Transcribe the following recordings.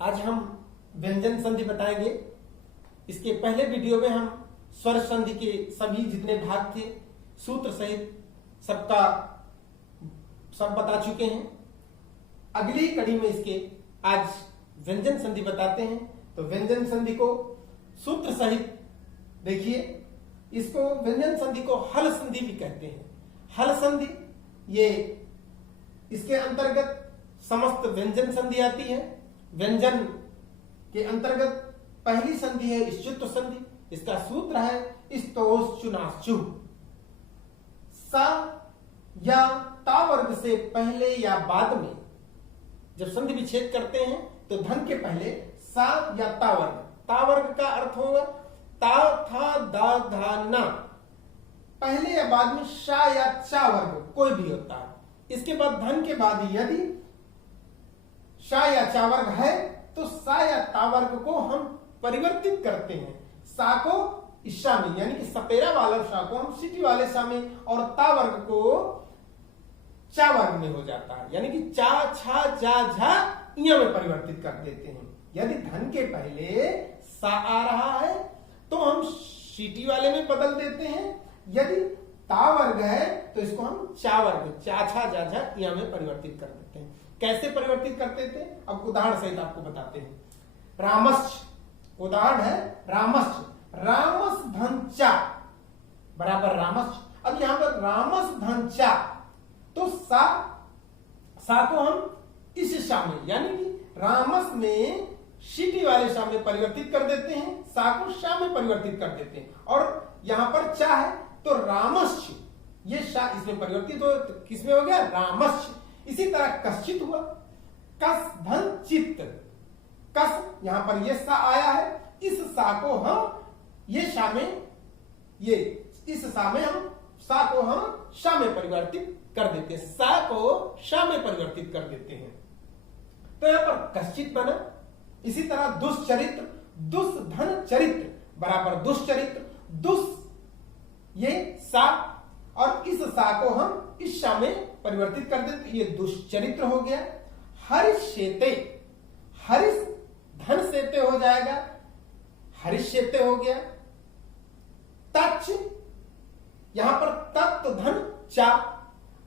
आज हम व्यंजन संधि बताएंगे। इसके पहले वीडियो में हम स्वर संधि के सभी जितने भाग थे सूत्र सहित सबका सब बता चुके हैं। अगली कड़ी में इसके आज व्यंजन संधि बताते हैं। तो व्यंजन संधि को सूत्र सहित देखिए। इसको व्यंजन संधि को हल संधि भी कहते हैं। हल संधि ये इसके अंतर्गत समस्त व्यंजन संधि आती है। व्यंजन के अंतर्गत पहली संधि है इष्टुत्व संधि। इसका सूत्र है इस्तोष चुनाश्चु। सा या ता वर्ग से पहले या बाद में जब संधि विच्छेद करते हैं तो धन के पहले सा या ता वर्ग। ता वर्ग का अर्थ होगा ता था दा धा ना। पहले या बाद में शा या चा वर्ग कोई भी होता है। इसके बाद धन के बाद यदि शा या चा वर्ग है तो सा या ता वर्ग को हम परिवर्तित करते हैं। सा को इस शा में यानी कि सपेरा वाला शा को हम सिटी वाले शा में और ता वर्ग को चा वर्ग में हो जाता है। यानी कि चा छा जा झा इया में परिवर्तित कर देते हैं। यदि धन के पहले सा आ रहा है तो हम सिटी वाले में बदल देते हैं। यदि ता वर्ग है तो इसको हम चा वर्ग चा छा जा झा इया में परिवर्तित कर देते हैं। कैसे परिवर्तित करते थे अब उदाहरण सहित आपको बताते हैं। रामश्च उदाहरण है रामश्च। रामस धन चा बराबर रामश्च। अब यहां पर रामस धन चा तो सा को हम इस शा में यानी कि रामस में सिटी वाले शा में परिवर्तित कर देते हैं। सा को शा में परिवर्तित कर देते हैं और यहां पर चा है तो रामश्च ये शा इसमें परिवर्तित हो तो किसमें हो गया रामश्च। इसी तरह कश्चित हुआ। कस धन चित्त। कस यहां पर ये सा आया है। इस सा को हम ये शा में ये इस सा में हम सा को हम शा में परिवर्तित कर देते हैं। सा को शा में परिवर्तित कर देते हैं तो यहां पर कश्चित बना। इसी तरह दुष्चरित्र दुष धन चरित्र बराबर दुष्चरित्र। दुष ये सा और इस सा को हम इस शा में परिवर्तित कर देते ये दुष्चरित्र हो गया। हरिष्येते हरिश धन सेते हो जाएगा हरिष्येते हो गया। तच्च यहां पर तत्व धन चा।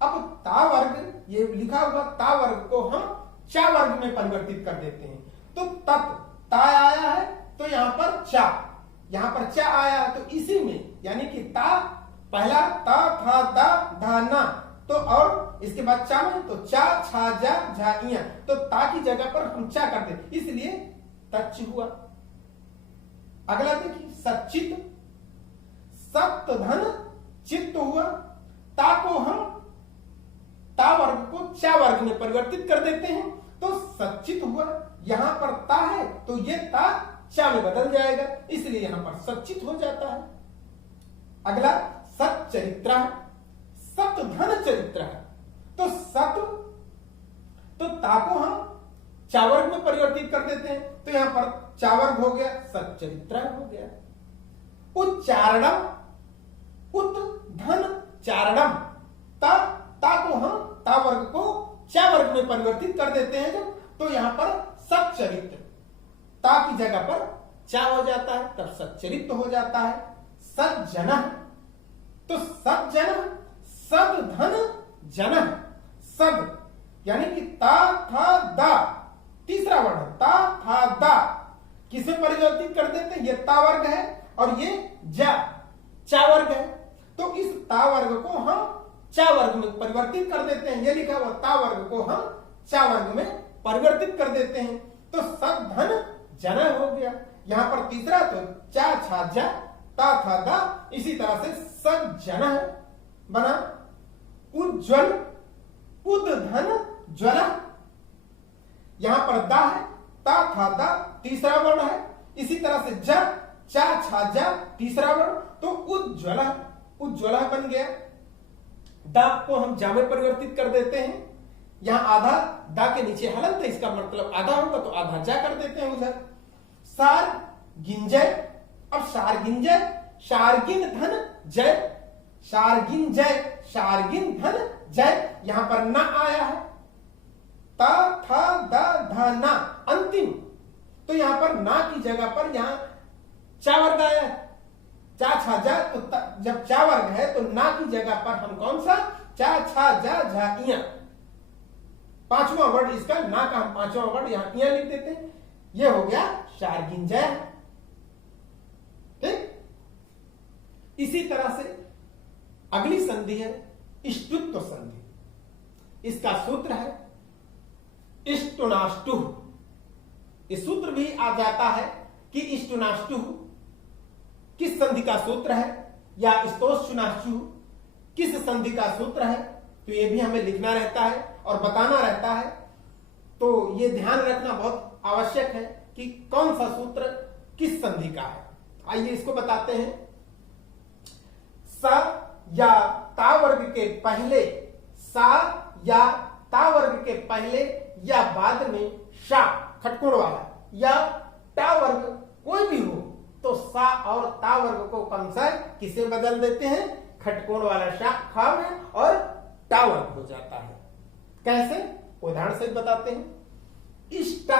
अब ता वर्ग ये लिखा हुआ ता वर्ग को हम चा वर्ग में परिवर्तित कर देते हैं तो तत्व ता आया है तो यहां पर चा यहां पर चा आया है तो इसी में यानी कि ता पहला ता था दा धा ना तो और इसके बाद चा में तो चा छा जा झा इया तो ता की जगह पर हम चा कर दे इसलिए तच्च हुआ। अगला देखिए सच्चित सप्त धन चित्त हुआ। ता को हम ता वर्ग को चा वर्ग में परिवर्तित कर देते हैं तो सच्चित हुआ। यहां पर ता है तो ये ता चा में बदल जाएगा इसलिए यहां पर सच्चित हो जाता है। अगला सच्चरित्र सत धन चरित्र है तो सत तो ता को हम चा वर्ग में परिवर्तित कर देते हैं तो यहां पर चा वर्ग हो गया सच्चरित्र हो गया। उच्चारणम उत धन चारणम ता को हम ता वर्ग को चा वर्ग में परिवर्तित कर देते हैं जब तो यहां पर सच्चरित्र ता की जगह पर चा हो जाता है तब सच्चरित्र हो जाता है। सज्जन तो सज्जन सद धन जन सद यानी कि ता था दा तीसरा वर्ण ता था दा किसे परिवर्तित कर देते हैं ये ता वर्ग है और ये जा चा वर्ग है तो इस ता वर्ग को हम चा वर्ग में परिवर्तित कर देते हैं। ये लिखा हुआ ता वर्ग को हम चा वर्ग में परिवर्तित कर देते हैं तो सद धन जन हो गया। यहां पर तीसरा तो चा छा जा ता था दा इसी तरह से सज्जन बना। उज्ज्वल उद धन ज्वला यहां पर दा है ता था दा तीसरा वर्ण है इसी तरह से जा चा छा जा तीसरा वर्ण तो उज्ज्वला उज्ज्वला बन गया। दा को हम जा में परिवर्तित कर देते हैं। यहां आधा दा के नीचे हलंत है इसका मतलब आधा होगा तो आधा जा कर देते हैं उधर। सार गिंजय अब सार गिंजय शार्गिन धन जय शार्गिन जय शार्गिन धन जय यहां पर ना आया है ता था दा धा ना अंतिम पर ना की जगह पर यहां चा वर्ग आया, चा छा जा, तो जब चा वर्ग है तो ना की जगह पर हम कौन सा चा छा जा झा इया, पांचवा वर्ड इसका ना का हम पांचवा वर्ड यहां इया लिख देते हैं। यह हो गया शार्गिंजय। ठीक, इसी तरह से अगली संधि है इष्टुत्व संधि। इसका सूत्र है इष्टुनाष्टु। इस सूत्र भी आ जाता है कि इष्टुनाष्टु किस संधि का सूत्र है या स्तोष्टुनाष्टु किस संधि का सूत्र है, तो ये भी हमें लिखना रहता है और बताना रहता है। तो ये ध्यान रखना बहुत आवश्यक है कि कौन सा सूत्र किस संधि का है। आइए इसको बताते हैं। सा या ता वर्ग के पहले, सा या ता वर्ग के पहले या बाद में शा खटकोण वाला या टा वर्ग कोई भी हो तो सा और ता वर्ग को क्रमशः किसे बदल देते हैं, खटकोण वाला शा खा में और टा वर्ग हो जाता है। कैसे, उदाहरण से बताते हैं। इष्टा,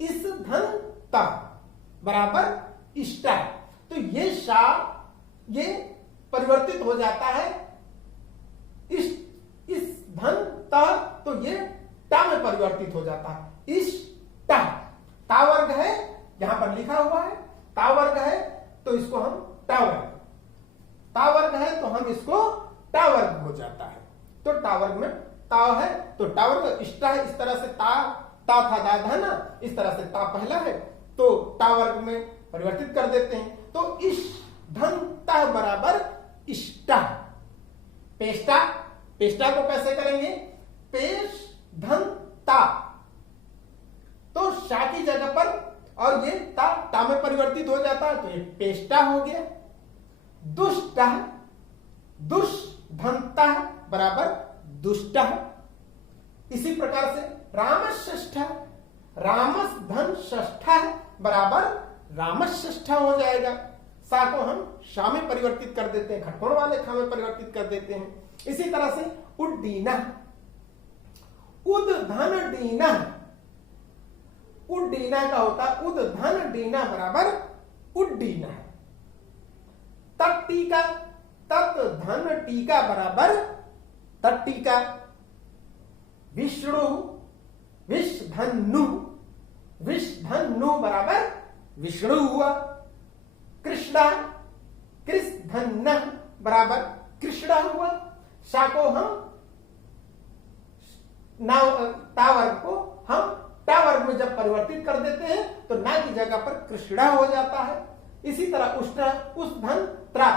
इस धन ता बराबर इष्टा, तो ये शा ये परिवर्तित हो जाता है इस धन ता, तो ये टा में परिवर्तित हो जाता है। इष्टा ता वर्ग है, यहां पर लिखा हुआ है ता वर्ग है तो इसको हम टा वर्ग, ता वर्ग है तो हम इसको टा वर्ग हो जाता है। तो टा वर्ग में ता है तो टा वर्ग इष्टा है। इस तरह से ता ता था दा था ना, इस तरह से ता पहला है तो टा वर्ग में परिवर्तित कर देते हैं। तो इस धन ता बराबर इष्टा। पेष्टा, पेष्टा को कैसे करेंगे, पेश धन ता, तो शा की जगह पर और ये ता टा में परिवर्तित हो जाता है तो ये पेष्टा हो गया। दुष्टा, दुष धन ता बराबर दुष्टा। इसी प्रकार से रामश्रेष्ठ, रामस धन षष्ठा बराबर रामश्रेष्ठा हो जाएगा। सा को हम शा में परिवर्तित कर देते हैं, खटकोण वाले खा में परिवर्तित कर देते हैं। इसी तरह से उड्डीना, उद धन डीना, उड्डीना का होता है उद धन डीना बराबर उड्डीना। तट्टीका, तत् धन टीका बराबर तट्टीका। विष्णु, विष धन नु, विष धन नु बराबर विष्णु हुआ। कृष्णा, कृष धन न बराबर कृष्णा हुआ। शा को हम ना ता वर्ग को हम टा वर्ग में जब परिवर्तित कर देते हैं तो ना की जगह पर कृष्णा हो जाता है। इसी तरह उष्टा, उस धन त्रा,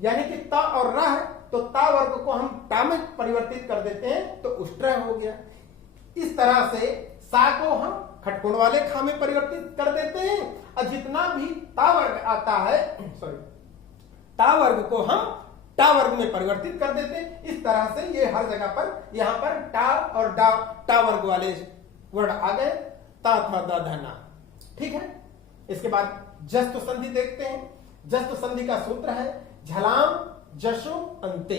यानी कि ता और रा है तो ता वर्ग को हम टा में परिवर्तित कर देते हैं तो उष्ट्रा हो गया। इस तरह से सा को हम खटकोण वाले खा में परिवर्तित कर देते हैं और जितना भी ता वर्ग आता है ता वर्ग को हम टा वर्ग में परिवर्तित कर देते हैं। इस तरह से ये हर जगह पर यहां पर टा और डा टा वर्ग वाले वर्ड आ गए, ता था दा धना। ठीक है, इसके बाद जस्तु संधि देखते हैं। जस्तु संधि का सूत्र है झलाम जशो अंते।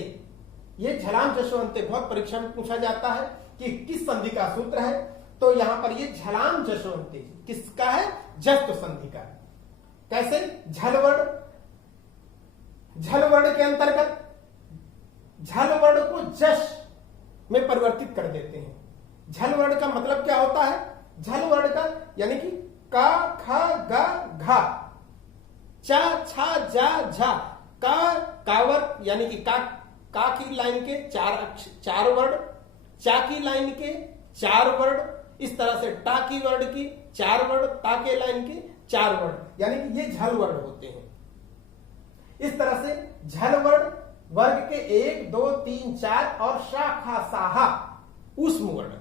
ये झलाम जशो अंते बहुत परीक्षा में पूछा जाता है कि किस संधि का सूत्र है, तो यहां पर ये झलाम जशो अंते किसका है, जस्तु संधि का। कैसे, झलवड़, झलवड़ के अंतर्गत झलवड़ को जश में परिवर्तित कर देते हैं। झलवड़ का मतलब क्या होता है, झलवड़ का यानी कि का खा गा घा, चा छा जा झा, का कावर यानी कि का की लाइन के चार वर्ड, चा की लाइन के 4 वर्ड, इस तरह से टा की वर्ड की 4 वर्ड, ता के लाइन के 4 वर्ड, यानी कि ये झल वर्ड होते हैं। इस तरह से झल वर्ड वर्ग के 1 2 3 4 और शाखा साहा उष्म वर्ण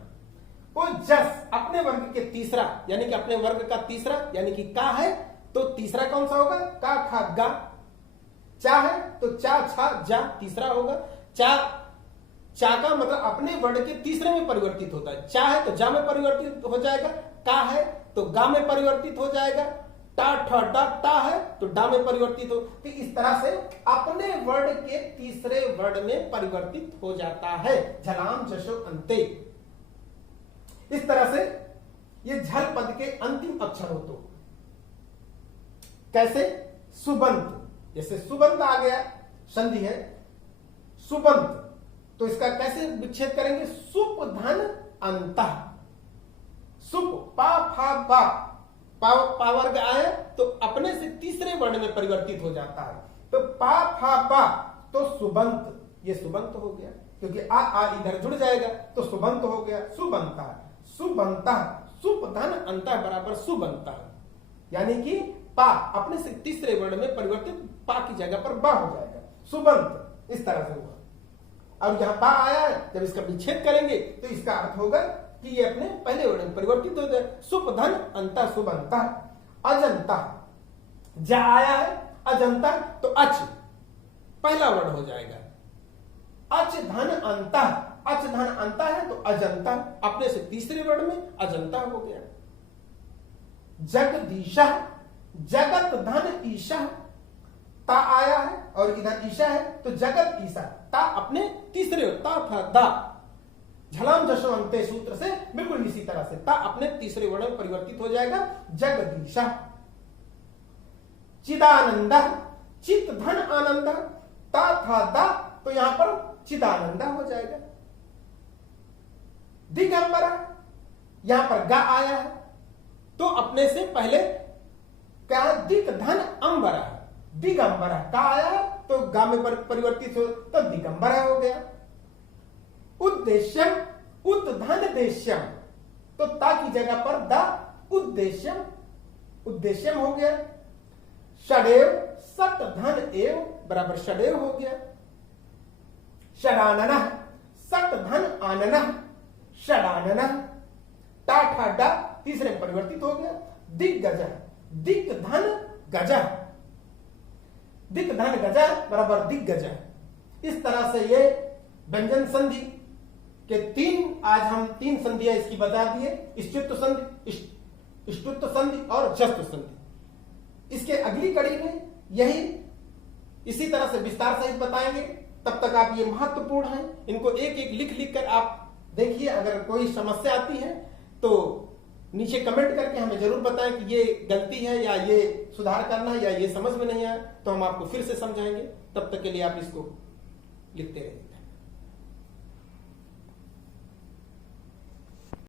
को जस अपने वर्ग के तीसरा यानी कि अपने वर्ग का तीसरा यानी कि का है तो तीसरा कौन सा होगा, का खा गा। चा है तो चा छा जा तीसरा होगा। चा का मतलब अपने वर्ण के तीसरे में परिवर्तित होता है। चा है तो जा में परिवर्तित हो जाएगा, का है तो गा में परिवर्तित हो जाएगा, टा ठा डा टा है तो डा में परिवर्तित हो। तो इस तरह से अपने वर्ण के तीसरे वर्ण में परिवर्तित हो जाता है झलाम जशो अंते। इस तरह से ये झल पद के अंतिम अक्षर हो तो। कैसे? सुबंत, जैसे सुबंत आ गया, संधि है सुबंत, तो इसका कैसे विच्छेद करेंगे? सुप धन अंतः। सुप पा फा बा, पा वर्ग आए तो अपने से तीसरे वर्ण में परिवर्तित हो जाता है, तो पा फा बा तो सुबंत, ये सुबंत हो गया, क्योंकि आ इधर जुड़ जाएगा तो सुबंत हो गया। सुबंता, सुबंता, सुप धन अंतः बराबर सुबंता, यानी कि पा अपने से तीसरे वर्ण में परिवर्तित पा की जगह पर बा हो जाएगा, सुबंत, इस तरह से हुआ। अब यहां पा आया है, जब इसका विच्छेद करेंगे तो इसका अर्थ होगा कि ये अपने पहले वर्ण में परिवर्तित हो जाए, सुप धन अंतः सुबंता। अजंता, जा आया है अजंता, तो अच पहला वर्ण हो जाएगा, अच धन अंतः, अच धन अंतः है तो अजंता, अपने से तीसरे वर्ण में अजंता हो गया। जगदीशा, जगत धन ईशा, ता आया है और इधर ईशा है तो जगत ईशा, ता अपने तीसरे, ता था दा, झलाम जशवंते सूत्र से बिल्कुल इसी तरह से ता अपने तीसरे वर्ण में परिवर्तित हो जाएगा, जगदीशा। चिदानंद, चित धन आनंद, ता था दा तो यहां पर चिदानंद हो जाएगा। दिगंबरा, यहां पर गा आया है तो अपने से पहले क्या? दिक धन अंबरा, दिगंबरा, का आया है तो गा में परिवर्तित हो तो दिगंबरा हो गया। उद्देश्यम, उत धन देश्यम, तो ता की जगह पर दा, उद्देश्यम, उद्देश्यम हो गया। षडेव, सट धन एव बराबर षडेव हो गया। षडानना, सट धन आनना, षडानना, टा ठा डा तीसरे में परिवर्तित हो गया। दिग्गज, दिक धन गजा, दिक धन गजा बराबर दिग्गज। इस तरह से ये व्यंजन संधि के आज हम तीन संधियां इसकी बता दिए, इष्टुत्व संधि, इष्टुत्व संधि और जस्तु संधि। इसके अगली कड़ी में यही इसी तरह से विस्तार सहित बताएंगे। तब तक आप ये महत्वपूर्ण है, इनको एक एक लिख कर आप देखिए। अगर कोई समस्या आती है तो नीचे कमेंट करके हमें जरूर बताएं कि ये गलती है या ये सुधार करना है या ये समझ में नहीं आया, तो हम आपको फिर से समझाएंगे। तब तक के लिए आप इसको लिखते रहिए।